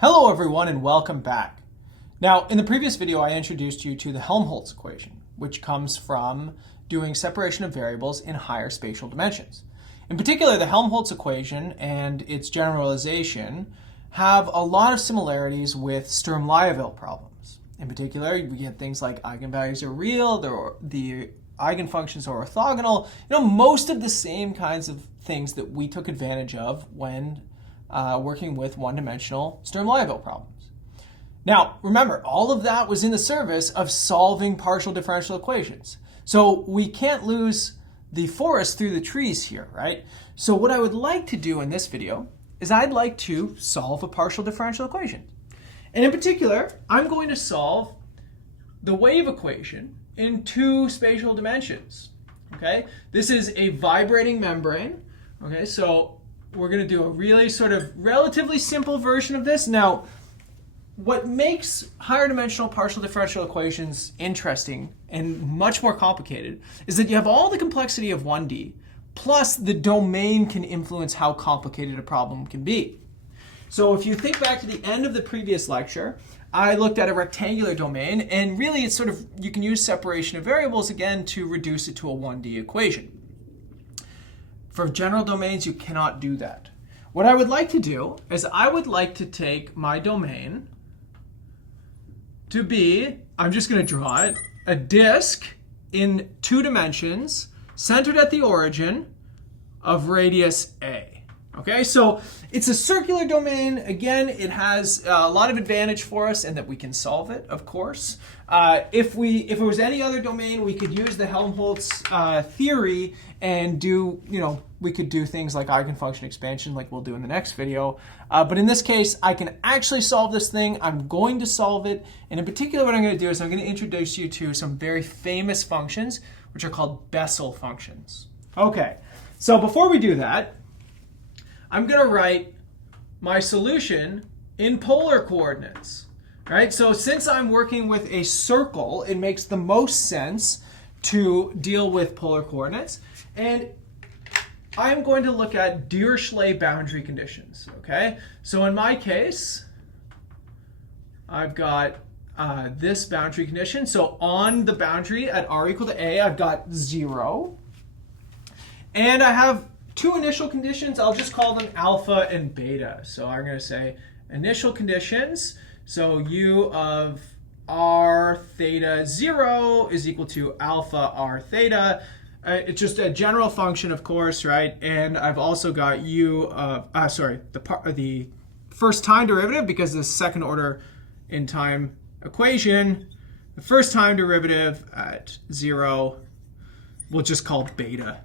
Hello everyone and welcome back. Now, in the previous video I introduced you to the Helmholtz equation, which comes from doing separation of variables in higher spatial dimensions. In particular, the Helmholtz equation and its generalization have a lot of similarities with Sturm-Liouville problems. In particular, we get things like eigenvalues are real, the eigenfunctions are orthogonal, most of the same kinds of things that we took advantage of when working with one-dimensional Sturm-Liouville problems. Now, remember, all of that was in the service of solving partial differential equations. So we can't lose the forest through the trees here, right? So what I would like to do in this video is I'd like to solve a partial differential equation. And in particular, I'm going to solve the wave equation in two spatial dimensions, okay? This is a vibrating membrane, okay? So we're going to do a really sort of relatively simple version of this. Now, what makes higher dimensional partial differential equations interesting and much more complicated is that you have all the complexity of 1D, plus the domain can influence how complicated a problem can be. So if you think back to the end of the previous lecture, I looked at a rectangular domain, and really it's sort of, you can use separation of variables again to reduce it to a 1D equation. For general domains, you cannot do that. What I would like to do is I would like to take my domain to be, I'm just going to draw it, a disk in 2 dimensions centered at the origin of radius A. Okay, so it's a circular domain. Again, it has a lot of advantage for us in that we can solve it, of course. If it was any other domain, we could use the Helmholtz theory and do, we could do things like eigenfunction expansion like we'll do in the next video. But in this case, I can actually solve this thing. I'm going to solve it. And in particular, what I'm going to do is I'm going to introduce you to some very famous functions, which are called Bessel functions. Okay, so before we do that, I'm going to write my solution in polar coordinates, right? So since I'm working with a circle, it makes the most sense to deal with polar coordinates. And I'm going to look at Dirichlet boundary conditions, okay? So in my case, I've got this boundary condition. So on the boundary at r equal to a, I've got 0. And I have 2 initial conditions. I'll just call them alpha and beta. So I'm going to say initial conditions. So u of r theta 0 is equal to alpha r theta. It's just a general function, of course, right? And I've also got u of, the first time derivative, because the second order in time equation, the first time derivative at 0, we'll just call beta.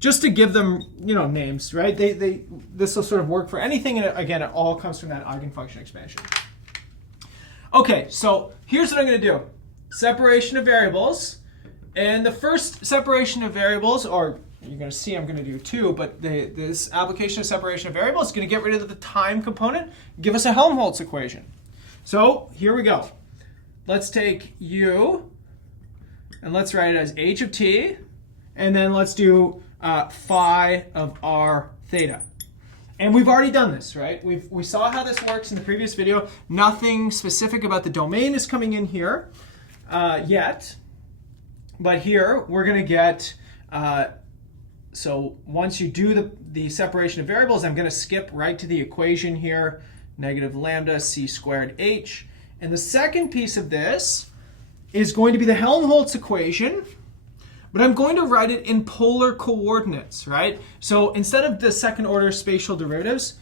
Just to give them, names, right? This will sort of work for anything, and again, it all comes from that eigenfunction expansion. Okay, so here's what I'm going to do. Separation of variables. And the first separation of variables, or you're going to see I'm going to do 2, but this application of separation of variables is going to get rid of the time component, give us a Helmholtz equation. So here we go. Let's take u, and let's write it as h of t, and then let's do phi of r theta. And we've already done this, right? We saw how this works in the previous video. Nothing specific about the domain is coming in here yet. But here we're going to get, so once you do the separation of variables, I'm going to skip right to the equation here, negative lambda c squared h. And the second piece of this is going to be the Helmholtz equation. But I'm going to write it in polar coordinates, right? So instead of the second order spatial derivatives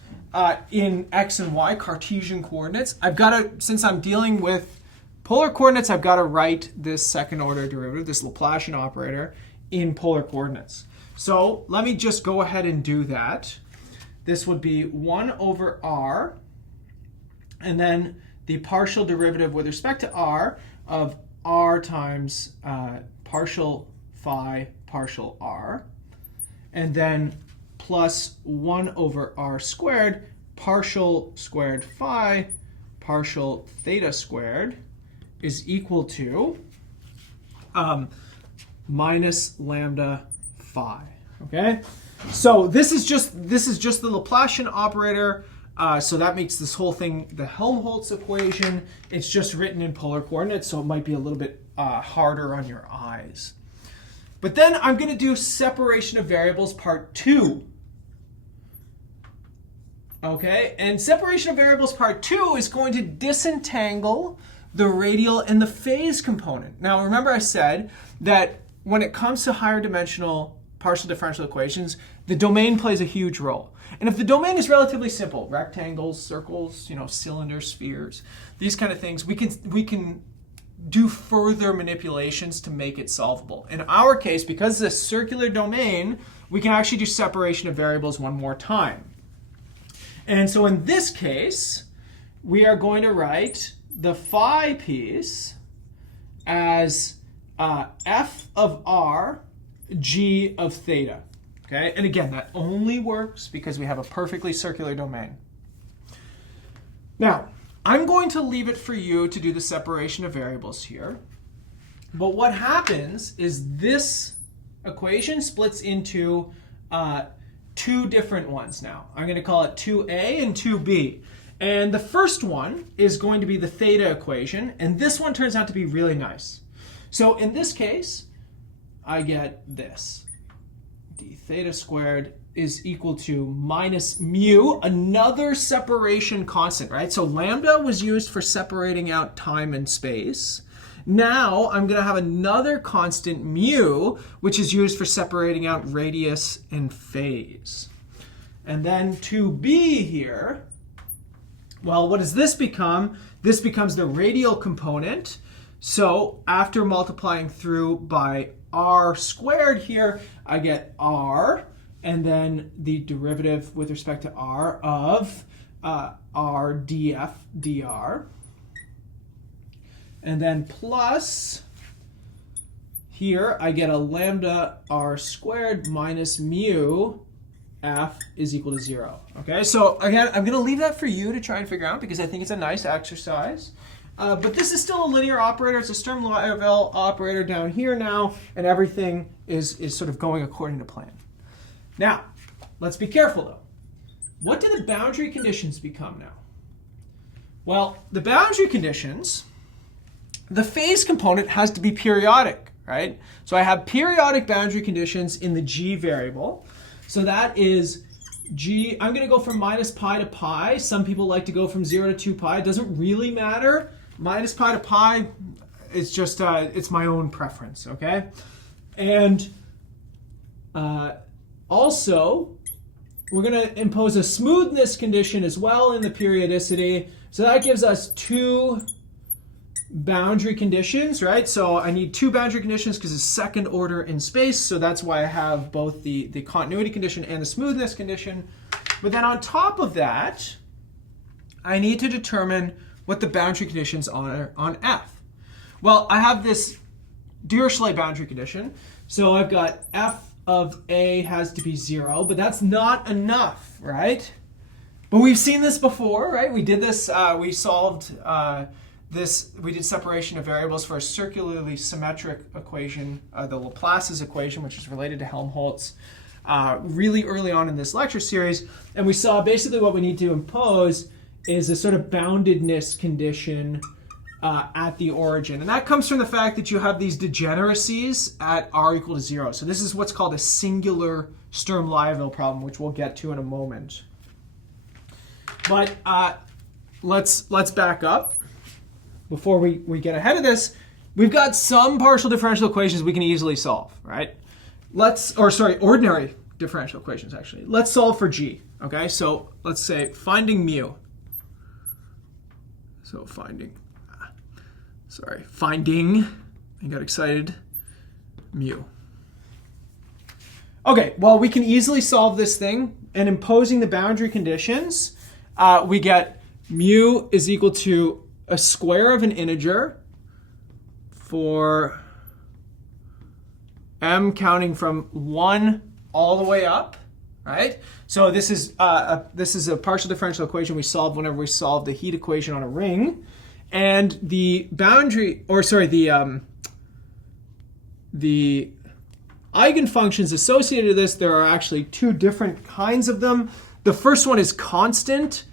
in x and y, Cartesian coordinates, I've got to, since I'm dealing with polar coordinates, I've got to write this second order derivative, this Laplacian operator, in polar coordinates. So let me just go ahead and do that. This would be 1 over r, and then the partial derivative with respect to r of r times partial phi partial r, and then plus 1 over r squared partial squared phi partial theta squared is equal to minus lambda phi. Okay, so this is just the Laplacian operator So that makes this whole thing the Helmholtz equation. It's just written in polar coordinates, so it might be a little bit harder on your eyes. But then I'm going to do separation of variables part 2. Okay, and separation of variables part 2 is going to disentangle the radial and the phase component. Now remember I said that when it comes to higher dimensional partial differential equations, the domain plays a huge role. And if the domain is relatively simple, rectangles, circles, cylinders, spheres, these kind of things, we can do further manipulations to make it solvable. In our case, because it's a circular domain, we can actually do separation of variables one more time. And so in this case, we are going to write the phi piece as f of r, g of theta. Okay? And again, that only works because we have a perfectly circular domain. Now, I'm going to leave it for you to do the separation of variables here. But what happens is this equation splits into two different ones now. I'm going to call it 2a and 2b. And the first one is going to be the theta equation, and this one turns out to be really nice. So in this case, I get this. D theta squared is equal to minus mu, another separation constant, right? So lambda was used for separating out time and space. Now I'm going to have another constant mu, which is used for separating out radius and phase. And then 2b here, well, what does this become? This becomes the radial component. So after multiplying through by r squared here, I get r, and then the derivative with respect to r of r df dr. And then plus, here I get a lambda r squared minus mu f is equal to 0. Okay, so again, I'm going to leave that for you to try and figure out because I think it's a nice exercise. But this is still a linear operator. It's a Sturm-Liouville operator down here now, and everything is sort of going according to plan. Now, let's be careful though. What do the boundary conditions become now? Well, the boundary conditions, the phase component has to be periodic, right? So I have periodic boundary conditions in the g variable. So that is g, I'm going to go from minus pi to pi. Some people like to go from 0 to 2 pi. It doesn't really matter. Minus pi to pi, it's just, it's my own preference, okay? And also, we're going to impose a smoothness condition as well in the periodicity. So that gives us 2 boundary conditions, right? So I need 2 boundary conditions because it's second order in space. So that's why I have both the continuity condition and the smoothness condition. But then on top of that, I need to determine what the boundary conditions are on F. Well, I have this Dirichlet boundary condition. So I've got F of A has to be 0, but that's not enough, right? But we've seen this before, right? We did this, we solved we did separation of variables for a circularly symmetric equation, the Laplace's equation, which is related to Helmholtz, really early on in this lecture series. And we saw basically what we need to impose is a sort of boundedness condition at the origin. And that comes from the fact that you have these degeneracies at r equal to 0. So this is what's called a singular Sturm-Liouville problem, which we'll get to in a moment. But let's back up. Before we get ahead of this, we've got some partial differential equations we can easily solve, right? Ordinary differential equations, actually. Let's solve for g, okay? So let's say finding mu. So finding, I got excited, mu. Okay, well, we can easily solve this thing, and imposing the boundary conditions, we get mu is equal to a square of an integer for m counting from 1 all the way up, right? So this is a partial differential equation we solve whenever we solve the heat equation on a ring, and the boundary, the eigenfunctions associated with this, there are actually 2 different kinds of them. The first one is constant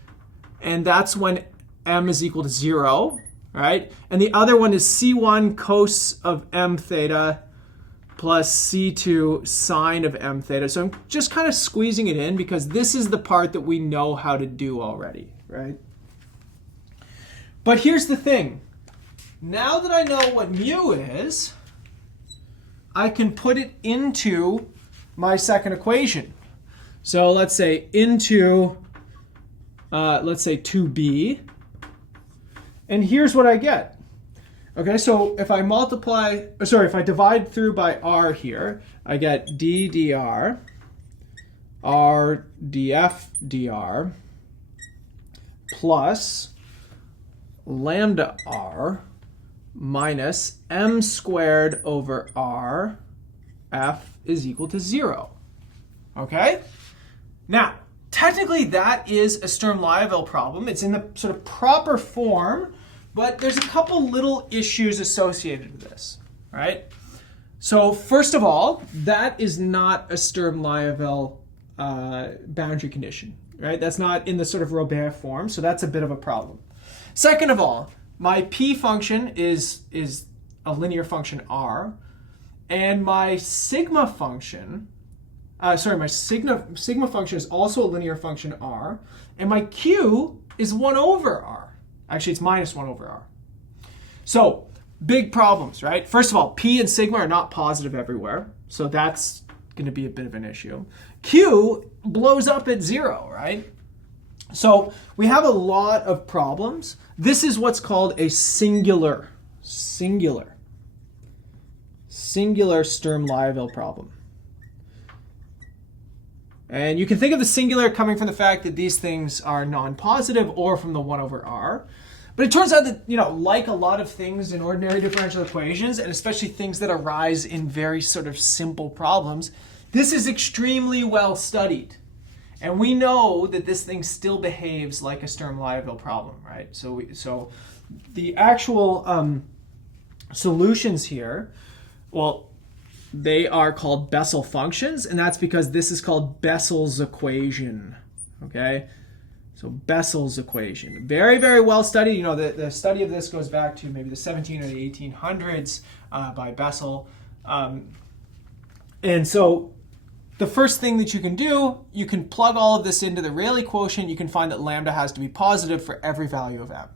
and that's when m is equal to 0, right? And the other one is c1 cos of m theta plus c2 sine of m theta. So I'm just kind of squeezing it in because this is the part that we know how to do already, right? But here's the thing. Now that I know what mu is, I can put it into my second equation. So let's say into, let's say 2b. And here's what I get. Okay, so if I if I divide through by r here, I get d dr, r df dr, plus lambda r minus m squared over r f is equal to 0. Okay? Now, technically that is a Sturm-Liouville problem. It's in the sort of proper form, but there's a couple little issues associated with this, right? So first of all, that is not a Sturm-Liouville boundary condition, right? That's not in the sort of Robert form, so that's a bit of a problem. Second of all, my p function is a linear function r, and my sigma function, my sigma function is also a linear function r, and my q is 1 over r. Actually, it's minus 1 over r. So, big problems, right? First of all, p and sigma are not positive everywhere, so that's going to be a bit of an issue. Q blows up at 0, right? So, we have a lot of problems. This is what's called a singular Sturm-Liouville problem. And you can think of the singular coming from the fact that these things are non-positive or from the 1 over r. But it turns out that, like a lot of things in ordinary differential equations, and especially things that arise in very sort of simple problems, this is extremely well studied. And we know that this thing still behaves like a Sturm-Liouville problem, right? So the actual solutions here, well, they are called Bessel functions, and that's because this is called Bessel's equation, okay? So Bessel's equation. Very, very well studied. The study of this goes back to maybe the 17 or the 1800s by Bessel. And so the first thing that you can do, you can plug all of this into the Rayleigh quotient. You can find that lambda has to be positive for every value of m,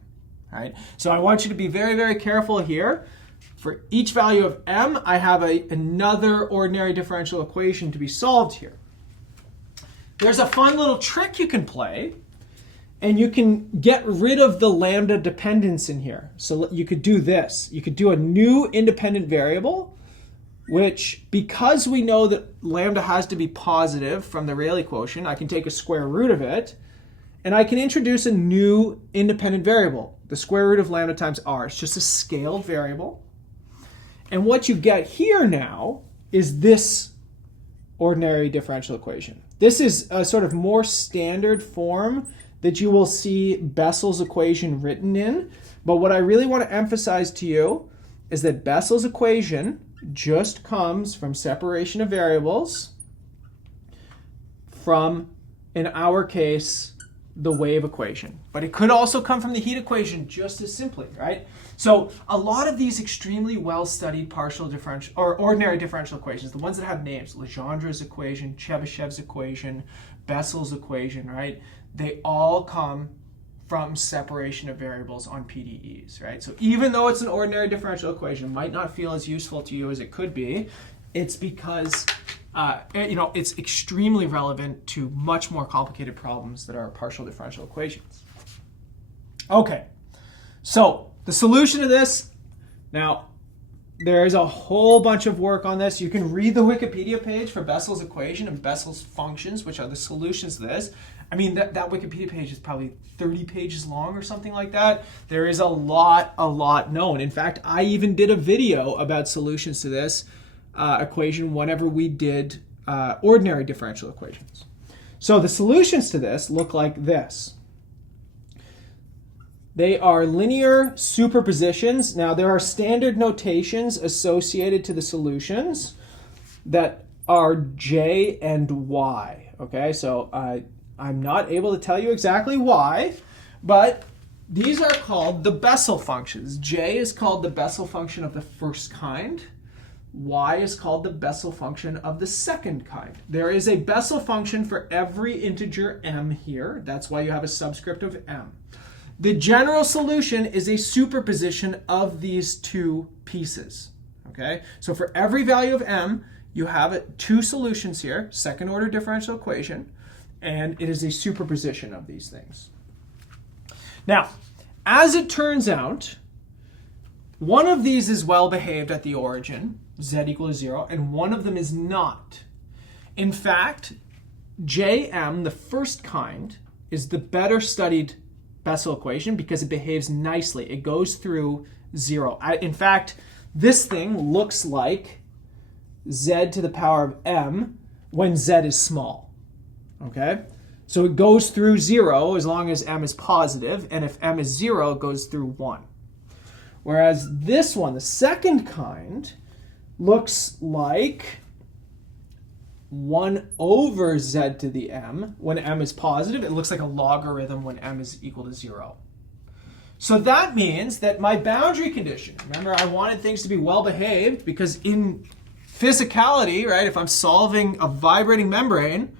right? So I want you to be very, very careful here. For each value of m, I have another ordinary differential equation to be solved here. There's a fun little trick you can play, and you can get rid of the lambda dependence in here. So you could do this. You could do a new independent variable, which, because we know that lambda has to be positive from the Rayleigh quotient, I can take a square root of it, and I can introduce a new independent variable, the square root of lambda times r. It's just a scaled variable. And what you get here now is this ordinary differential equation. This is a sort of more standard form that you will see Bessel's equation written in. But what I really want to emphasize to you is that Bessel's equation just comes from separation of variables from, in our case, the wave equation. But it could also come from the heat equation just as simply, right? So a lot of these extremely well-studied partial differential or ordinary differential equations, the ones that have names, Legendre's equation, Chebyshev's equation, Bessel's equation, right? They all come from separation of variables on PDEs, right? So even though it's an ordinary differential equation, it might not feel as useful to you as it could be. It's because it's extremely relevant to much more complicated problems that are partial differential equations. Okay, so the solution to this, now there is a whole bunch of work on this. You can read the Wikipedia page for Bessel's equation and Bessel's functions, which are the solutions to this. I mean, that Wikipedia page is probably 30 pages long or something like that. There is a lot known. In fact, I even did a video about solutions to this equation whenever we did ordinary differential equations. So the solutions to this look like this. They are linear superpositions. Now, there are standard notations associated to the solutions that are J and Y. Okay, so I'm not able to tell you exactly why, But these are called the Bessel functions. J is called the Bessel function of the first kind. Y is called the Bessel function of the second kind. There is a Bessel function for every integer m here. That's why you have a subscript of m. The general solution is a superposition of these two pieces. Okay? So for every value of m, you have two solutions here, second order differential equation, and it is a superposition of these things. Now, as it turns out, one of these is well behaved at the origin, z equal to 0, and one of them is not. In fact, Jm, the first kind, is the better studied Bessel equation because it behaves nicely. It goes through 0. In fact, this thing looks like z to the power of m when z is small. Okay? So it goes through 0 as long as m is positive, and if m is 0, it goes through 1. Whereas this one, the second kind, looks like 1 over z to the m when m is positive. It looks like a logarithm when m is equal to 0. So that means that my boundary condition, remember I wanted things to be well behaved because in physicality, right, if I'm solving a vibrating membrane,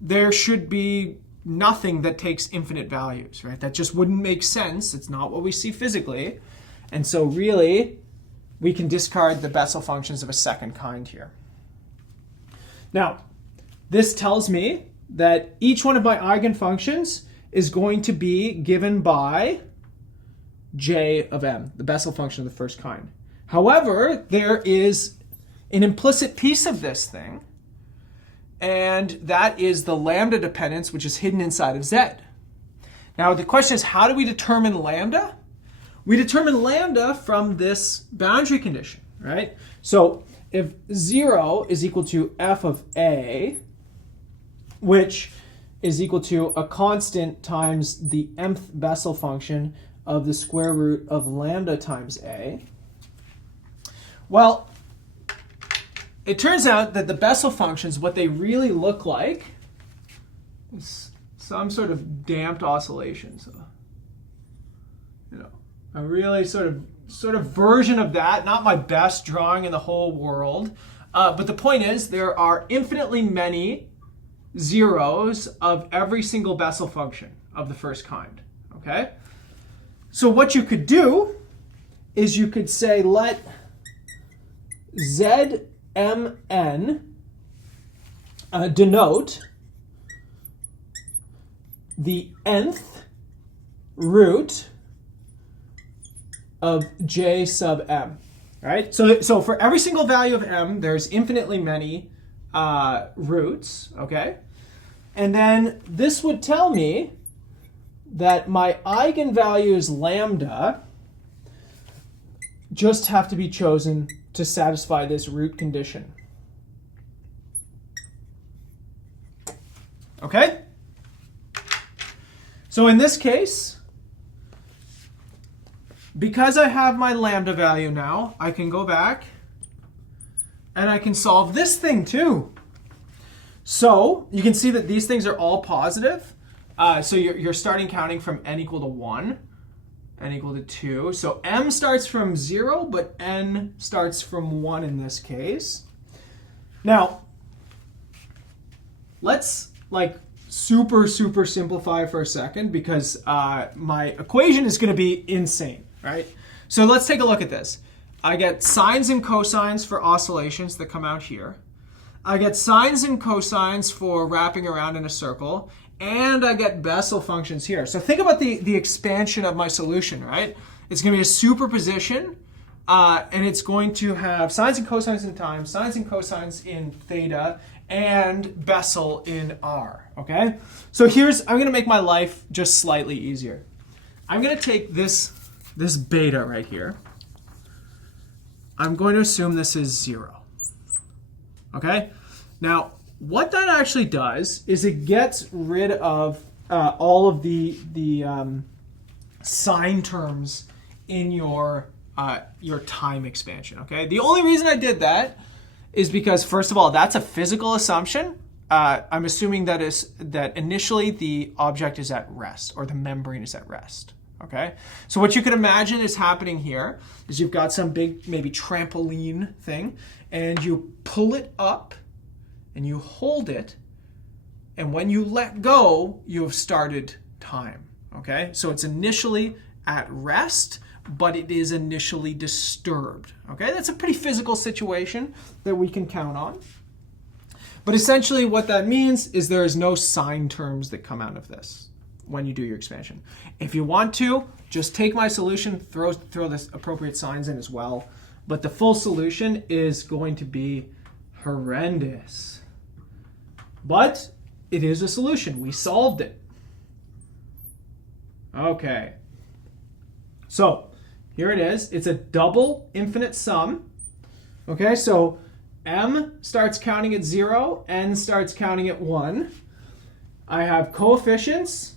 there should be nothing that takes infinite values, right? That just wouldn't make sense. It's not what we see physically. And so really, we can discard the Bessel functions of a second kind here. Now, this tells me that each one of my eigenfunctions is going to be given by j of m, the Bessel function of the first kind. However, there is an implicit piece of this thing, and that is the lambda dependence, which is hidden inside of z. Now, the question is, how do we determine lambda? We determine lambda from this boundary condition, right? So if 0 is equal to f of a, which is equal to a constant times the mth Bessel function of the square root of lambda times a, well, it turns out that the Bessel functions, what they really look like is some sort of damped oscillation. So, a really sort of version of that, not my best drawing in the whole world. But the point is, there are infinitely many zeros of every single Bessel function of the first kind. Okay? So what you could do is you could say let Zmn denote the nth root of j sub m, right? So for every single value of m, there's infinitely many roots, okay? And then this would tell me that my eigenvalues lambda just have to be chosen to satisfy this root condition. Okay? So in this case, because I have my lambda value now, I can go back and I can solve this thing too. So you can see that these things are all positive. So you're starting counting from n equal to 1, n equal to 2. So m starts from 0, but n starts from 1 in this case. Now, let's super simplify for a second because my equation is going to be insane, right? So let's take a look at this. I get sines and cosines for oscillations that come out here. I get sines and cosines for wrapping around in a circle. And I get Bessel functions here. So think about the expansion of my solution, right? It's going to be a superposition, and it's going to have sines and cosines in time, sines and cosines in theta, and Bessel in r, okay? So I'm going to make my life just slightly easier. I'm going to take this beta right here. I'm going to assume this is 0, okay? Now, what that actually does is it gets rid of all of the sine terms in your time expansion. Okay. The only reason I did that is because, first of all, that's a physical assumption, I'm assuming that initially the object is at rest, or the membrane is at rest. Okay, so what you could imagine is happening here is you've got some big, maybe trampoline thing, and you pull it up and you hold it, and when you let go, you have started time. Okay, so it's initially at rest, but it is initially disturbed. Okay, that's a pretty physical situation that we can count on. But essentially what that means is there is no sine terms that come out of this when you do your expansion. If you want to, just take my solution, throw the appropriate signs in as well. But the full solution is going to be horrendous. But it is a solution. We solved it. Okay. So here it is. It's a double infinite sum. Okay, so m starts counting at 0, n starts counting at 1. I have coefficients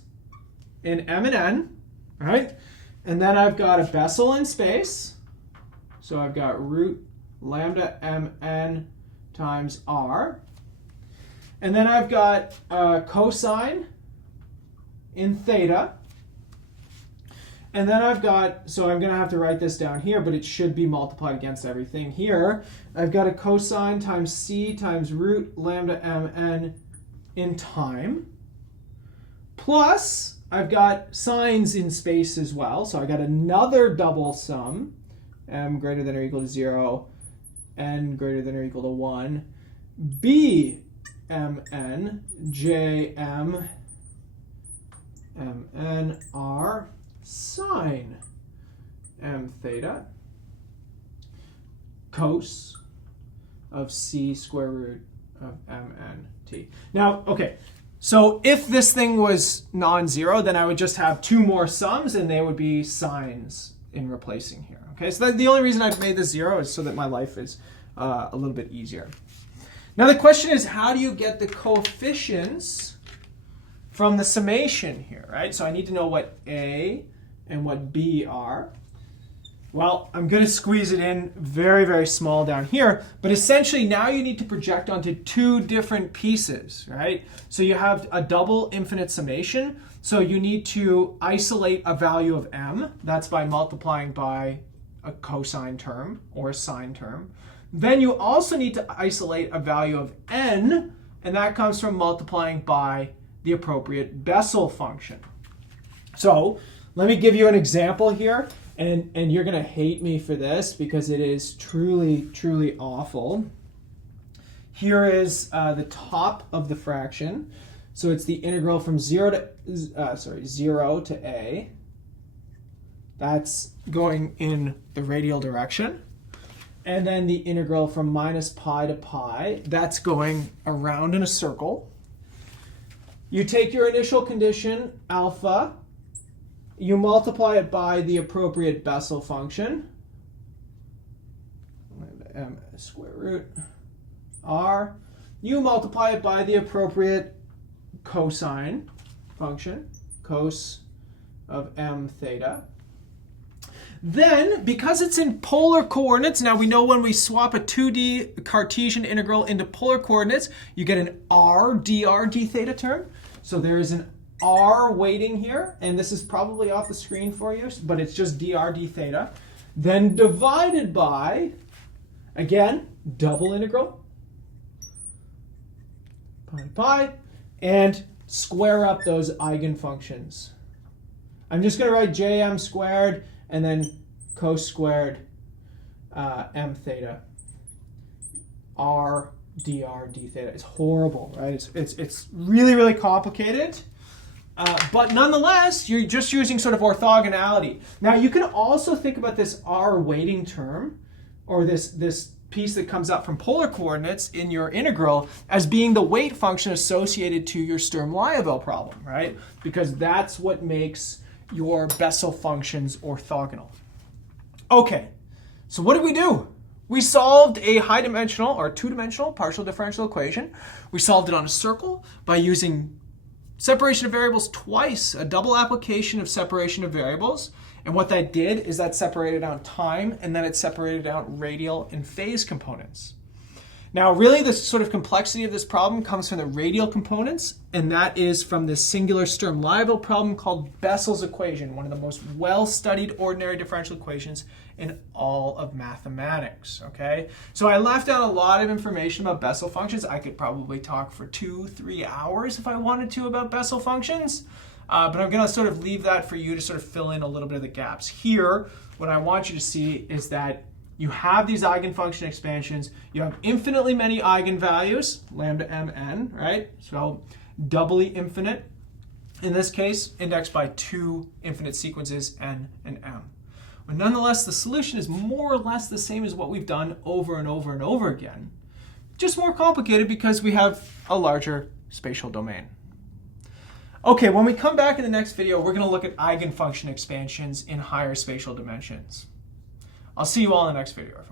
in m and n, right? And then I've got a Bessel in space. So I've got root lambda mn times r. And then I've got cosine in theta. And then I've got, so I'm going to have to write this down here, but it should be multiplied against everything here. I've got a cosine times c times root lambda mn in time. Plus, I've got sines in space as well. So I got another double sum, m greater than or equal to 0, n greater than or equal to 1, b mn, j m, mn, r, sine m theta, cos of c square root of mn t. Now, okay, so if this thing was non-zero, then I would just have two more sums and they would be sines in replacing here. Okay, so the only reason I've made this 0 is so that my life is a little bit easier. Now the question is, how do you get the coefficients from the summation here, right? So I need to know what A and what B are. Well, I'm going to squeeze it in very, very small down here, but essentially now you need to project onto two different pieces, right? So you have a double infinite summation, so you need to isolate a value of m. That's by multiplying by a cosine term or a sine term. Then you also need to isolate a value of n, and that comes from multiplying by the appropriate Bessel function. So let me give you an example here, and you're going to hate me for this because it is truly, truly awful. Here is the top of the fraction. So it's the integral from 0 to a. That's going in the radial direction. And then the integral from minus pi to pi, that's going around in a circle. You take your initial condition, alpha, you multiply it by the appropriate Bessel function, m square root r. You multiply it by the appropriate cosine function, cos of m theta. Then, because it's in polar coordinates, now we know when we swap a 2D Cartesian integral into polar coordinates, you get an r dr d theta term. So there is an r weighting here, and this is probably off the screen for you, but it's just dr d theta. Then divided by, again, double integral, pi pi, and square up those eigenfunctions. I'm just going to write jm squared and then cos squared m theta, r dr d theta. It's horrible, right? It's really, really complicated. But nonetheless, you're just using sort of orthogonality. Now, you can also think about this r weighting term, or this piece that comes up from polar coordinates in your integral, as being the weight function associated to your Sturm-Liouville problem, right? Because that's what makes your Bessel functions orthogonal. Okay, so what did we do? We solved a high-dimensional or two-dimensional partial differential equation. We solved it on a circle by using separation of variables twice, a double application of separation of variables. And what that did is that separated out time, and then it separated out radial and phase components. Now, really, the sort of complexity of this problem comes from the radial components, and that is from this singular Sturm-Liouville problem called Bessel's equation, one of the most well-studied ordinary differential equations in all of mathematics, okay? So I left out a lot of information about Bessel functions. I could probably talk for 2-3 hours if I wanted to about Bessel functions, but I'm going to sort of leave that for you to sort of fill in a little bit of the gaps. Here, what I want you to see is that you have these eigenfunction expansions. You have infinitely many eigenvalues, lambda mn, right? So doubly infinite. In this case, indexed by 2 infinite sequences n and m. But nonetheless, the solution is more or less the same as what we've done over and over and over again. Just more complicated because we have a larger spatial domain. Okay, when we come back in the next video, we're going to look at eigenfunction expansions in higher spatial dimensions. I'll see you all in the next video, everyone.